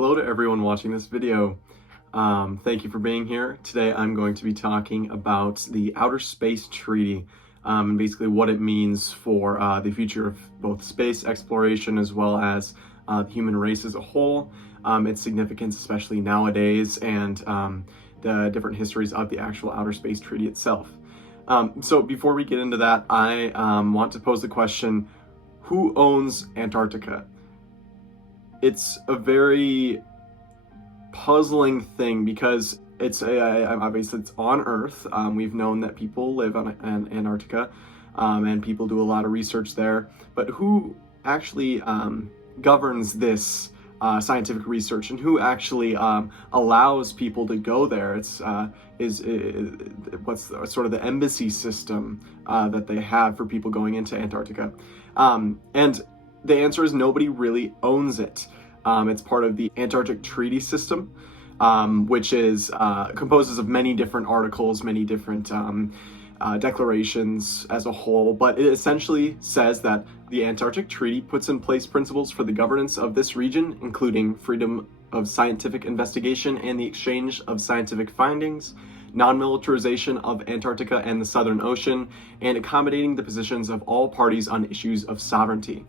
Hello to everyone watching this video. Thank you for being here. Today I'm going to be talking about the Outer Space Treaty and basically what it means for the future of both space exploration as well as the human race as a whole, its significance especially nowadays, and the different histories of the actual Outer Space Treaty itself. So before we get into that, I want to pose the question, who owns Antarctica? It's a very puzzling thing because obviously it's on Earth. We've known that people live on Antarctica, and people do a lot of research there. But who actually governs this scientific research, and who actually allows people to go there? What's sort of the embassy system that they have for people going into Antarctica, and the answer is nobody really owns it. It's part of the Antarctic Treaty System, which is composes of many different articles, many different declarations as a whole, but it essentially says that the Antarctic Treaty puts in place principles for the governance of this region, including freedom of scientific investigation and the exchange of scientific findings, non-militarization of Antarctica and the Southern Ocean, and accommodating the positions of all parties on issues of sovereignty.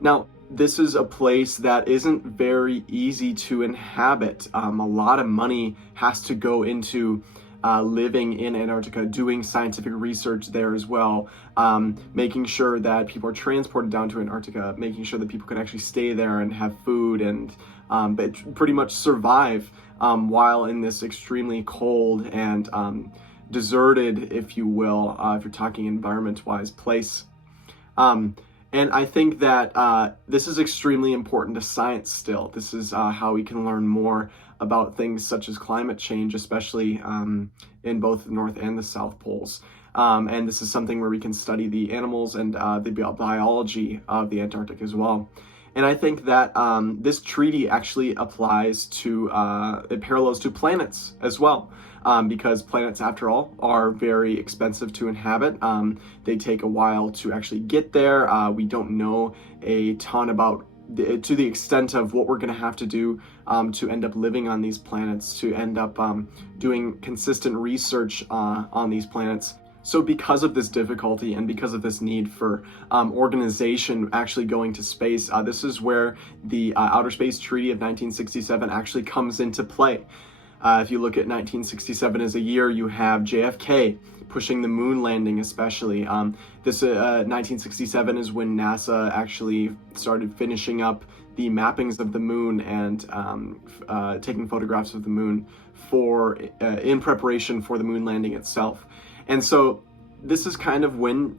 Now, this is a place that isn't very easy to inhabit. A lot of money has to go into living in Antarctica, doing scientific research there as well, making sure that people are transported down to Antarctica, making sure that people can actually stay there and have food and pretty much survive while in this extremely cold and deserted, if you will, if you're talking environment-wise place. And I think that this is extremely important to science still. This is how we can learn more about things such as climate change, especially in both the North and the South Poles. And this is something where we can study the animals and the biology of the Antarctic as well. And I think that this treaty actually applies to, it parallels to planets as well. Because planets, after all, are very expensive to inhabit. They take a while to actually get there. We don't know a ton about to the extent of what we're going to have to do to end up living on these planets, to end up doing consistent research on these planets. So because of this difficulty and because of this need for organization actually going to space, this is where the Outer Space Treaty of 1967 actually comes into play. If you look at 1967 as a year, you have JFK pushing the moon landing especially. 1967 is when NASA actually started finishing up the mappings of the moon and taking photographs of the moon in preparation for the moon landing itself. And so this is kind of when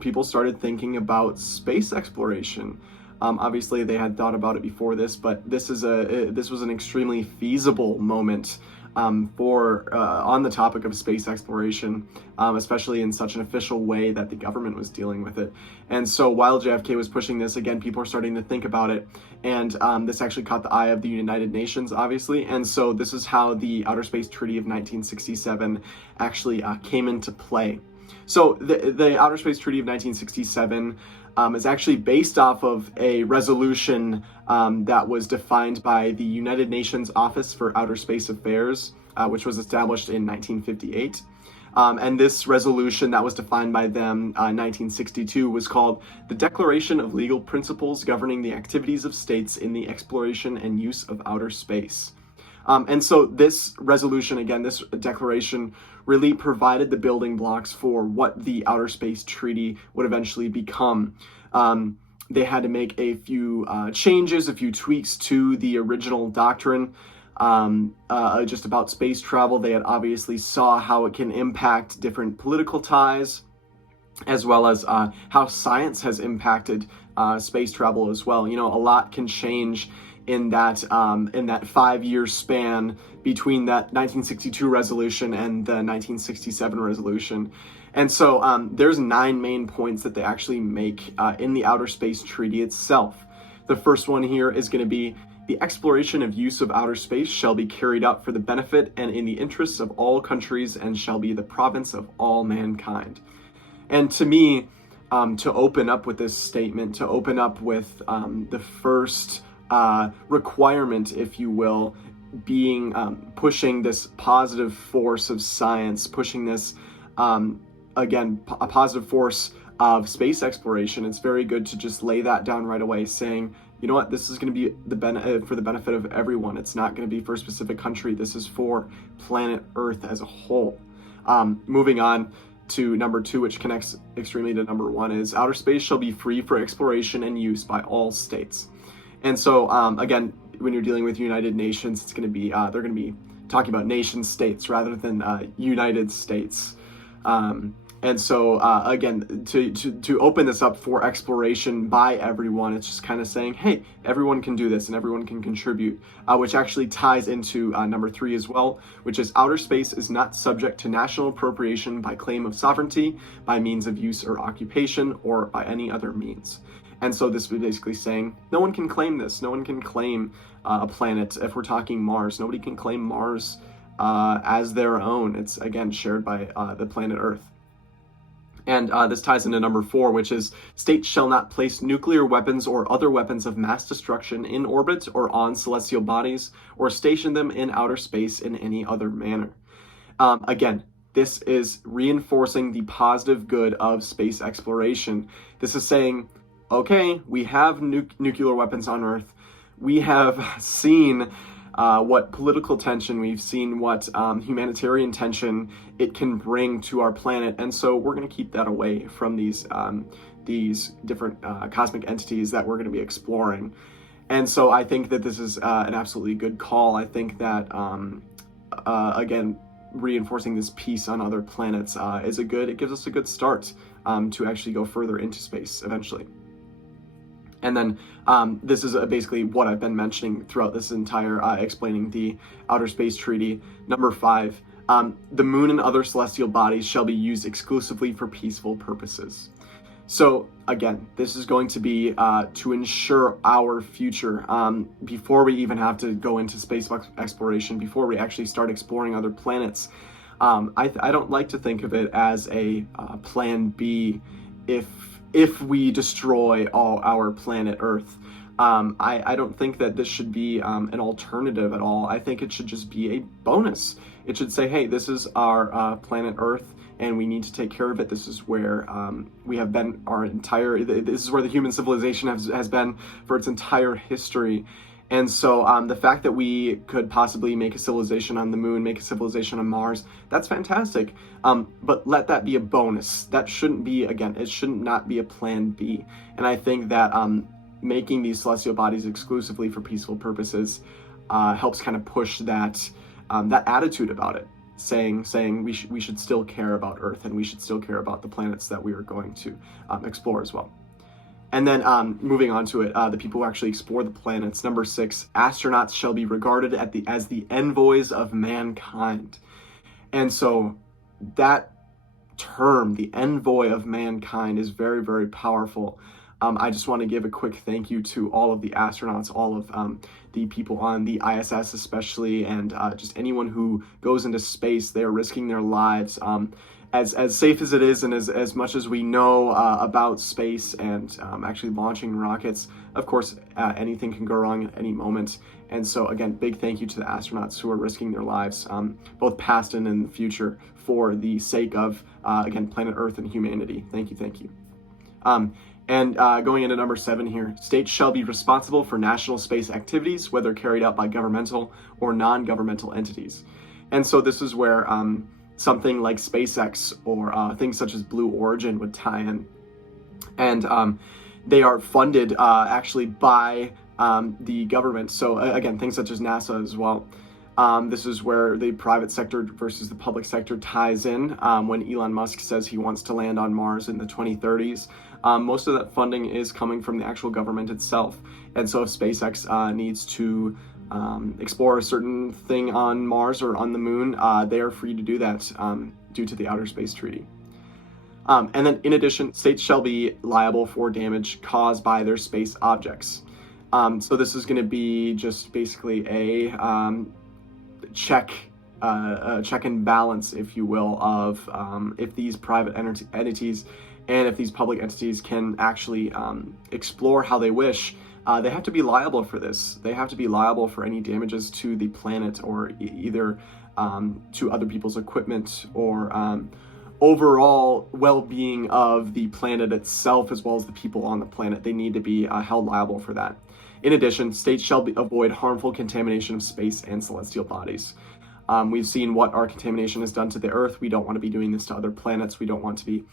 people started thinking about space exploration. Obviously, they had thought about it before this, but this was an extremely feasible moment on the topic of space exploration, especially in such an official way that the government was dealing with it. And so while JFK was pushing this, again, people are starting to think about it, and this actually caught the eye of the United Nations, obviously. And so this is how the Outer Space Treaty of 1967 actually came into play. So the Outer Space Treaty of 1967 is actually based off of a resolution that was defined by the United Nations Office for Outer Space Affairs, which was established in 1958. And this resolution that was defined by them in 1962 was called the Declaration of Legal Principles Governing the Activities of States in the Exploration and Use of Outer Space. And so this resolution, again, this declaration really provided the building blocks for what the Outer Space Treaty would eventually become. They had to make a few changes, a few tweaks to the original doctrine just about space travel. They had obviously saw how it can impact different political ties, as well as how science has impacted space travel as well. You know, a lot can change in that 5-year span between that 1962 resolution and the 1967 resolution. And so there's 9 main points that they actually make in the Outer Space Treaty itself. The first one here is going to be the exploration of use of outer space shall be carried out for the benefit and in the interests of all countries and shall be the province of all mankind. And to me, to open up with this statement, to open up with the first requirement, if you will, being pushing this positive force of science, pushing this again a positive force of space exploration. It's very good to just lay that down right away, saying, you know what, this is going to be for the benefit of everyone. It's not going to be for a specific country. This is for planet Earth as a whole. Moving on to number 2, which connects extremely to number 1, is outer space shall be free for exploration and use by all states. And so again, when you're dealing with United Nations, it's going to be they're going to be talking about nation states rather than United States. And so again, to open this up for exploration by everyone, it's just kind of saying, hey, everyone can do this and everyone can contribute, which actually ties into number 3 as well, which is outer space is not subject to national appropriation by claim of sovereignty, by means of use or occupation, or by any other means. And so this is basically saying no one can claim this. No one can claim a planet. If we're talking Mars, nobody can claim Mars as their own. It's, again, shared by the planet Earth. And this ties into number 4, which is states shall not place nuclear weapons or other weapons of mass destruction in orbit or on celestial bodies, or station them in outer space in any other manner. Again, this is reinforcing the positive good of space exploration. This is saying, okay, we have nuclear weapons on Earth. We have seen what political tension, we've seen what humanitarian tension it can bring to our planet, and so we're going to keep that away from these different cosmic entities that we're going to be exploring. And so I think that this is an absolutely good call. I think that again, reinforcing this peace on other planets it gives us a good start to actually go further into space eventually. And then this is basically what I've been mentioning throughout this entire explaining the Outer Space Treaty. Number 5, the moon and other celestial bodies shall be used exclusively for peaceful purposes. So again, this is going to be to ensure our future before we even have to go into space exploration, before we actually start exploring other planets. I don't like to think of it as a plan B if we destroy all our planet Earth. I don't think that this should be an alternative at all. I think it should just be a bonus. It should say, hey, this is our planet Earth, and we need to take care of it. This is where we have been this is where the human civilization has been for its entire history. And so the fact that we could possibly make a civilization on the moon, make a civilization on Mars, that's fantastic. But let that be a bonus. That shouldn't be, again, it should not be a plan B. And I think that making these celestial bodies exclusively for peaceful purposes helps kind of push that attitude about it, saying we should still care about Earth, and we should still care about the planets that we are going to explore as well. And then moving on to it, the people who actually explore the planets. Number 6, astronauts shall be regarded as the envoys of mankind. And so that term, the envoy of mankind, is very, very powerful. I just want to give a quick thank you to all of the astronauts, all of the people on the ISS especially, and just anyone who goes into space. They are risking their lives. As safe as it is, and as much as we know about space and actually launching rockets, of course, anything can go wrong at any moment. And so, again, big thank you to the astronauts who are risking their lives, both past and in the future, for the sake of, again, planet Earth and humanity. Thank you, thank you. And going into number 7 here, states shall be responsible for national space activities, whether carried out by governmental or non-governmental entities. And so this is where something like SpaceX or things such as Blue Origin would tie in. And they are funded actually by the government. So again, things such as NASA as well. This is where the private sector versus the public sector ties in. When Elon Musk says he wants to land on Mars in the 2030s, most of that funding is coming from the actual government itself. And so if SpaceX needs to explore a certain thing on Mars or on the moon, they are free to do that due to the Outer Space Treaty. And then in addition, states shall be liable for damage caused by their space objects. So this is going to be just basically a check and balance, if you will, of if these private entities and if these public entities can actually explore how they wish they have to be liable for this. They have to be liable for any damages to the planet, or either to other people's equipment, or overall well-being of the planet itself, as well as the people on the planet. They need to be held liable for that. In addition, states shall avoid harmful contamination of space and celestial bodies. We've seen what our contamination has done to the Earth. We don't want to be doing this to other planets. We don't want to be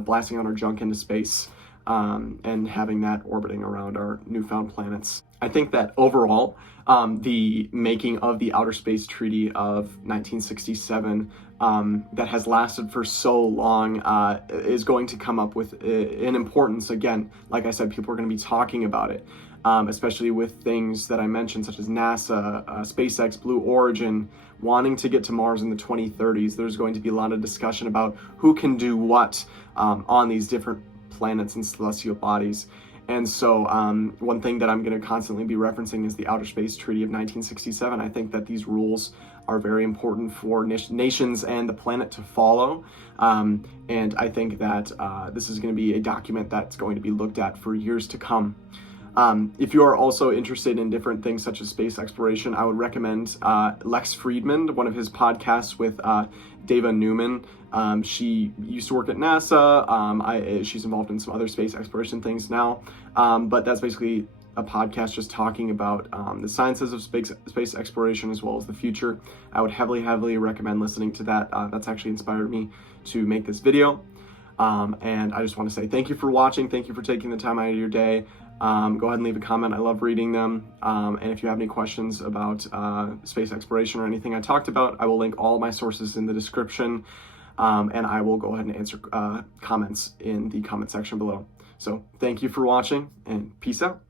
blasting on our junk into space and having that orbiting around our newfound planets. I think that overall, the making of the Outer Space Treaty of 1967 that has lasted for so long is going to come up with an importance. Again, like I said, people are going to be talking about it, especially with things that I mentioned, such as NASA, SpaceX, Blue Origin, wanting to get to Mars in the 2030s. There's going to be a lot of discussion about who can do what on these different planets and celestial bodies. And so one thing that I'm going to constantly be referencing is the Outer Space Treaty of 1967. I think that these rules are very important for nations and the planet to follow. And I think that this is going to be a document that's going to be looked at for years to come. If you are also interested in different things such as space exploration, I would recommend Lex Friedman, one of his podcasts with Dava Newman. She used to work at NASA. She's involved in some other space exploration things now. But that's basically a podcast just talking about the sciences of space exploration as well as the future. I would heavily recommend listening to that. That's actually inspired me to make this video. And I just want to say thank you for watching. Thank you for taking the time out of your day. Go ahead and leave a comment. I love reading them. And if you have any questions about space exploration or anything I talked about, I will link all of my sources in the description. And I will go ahead and answer comments in the comment section below. So thank you for watching, and peace out.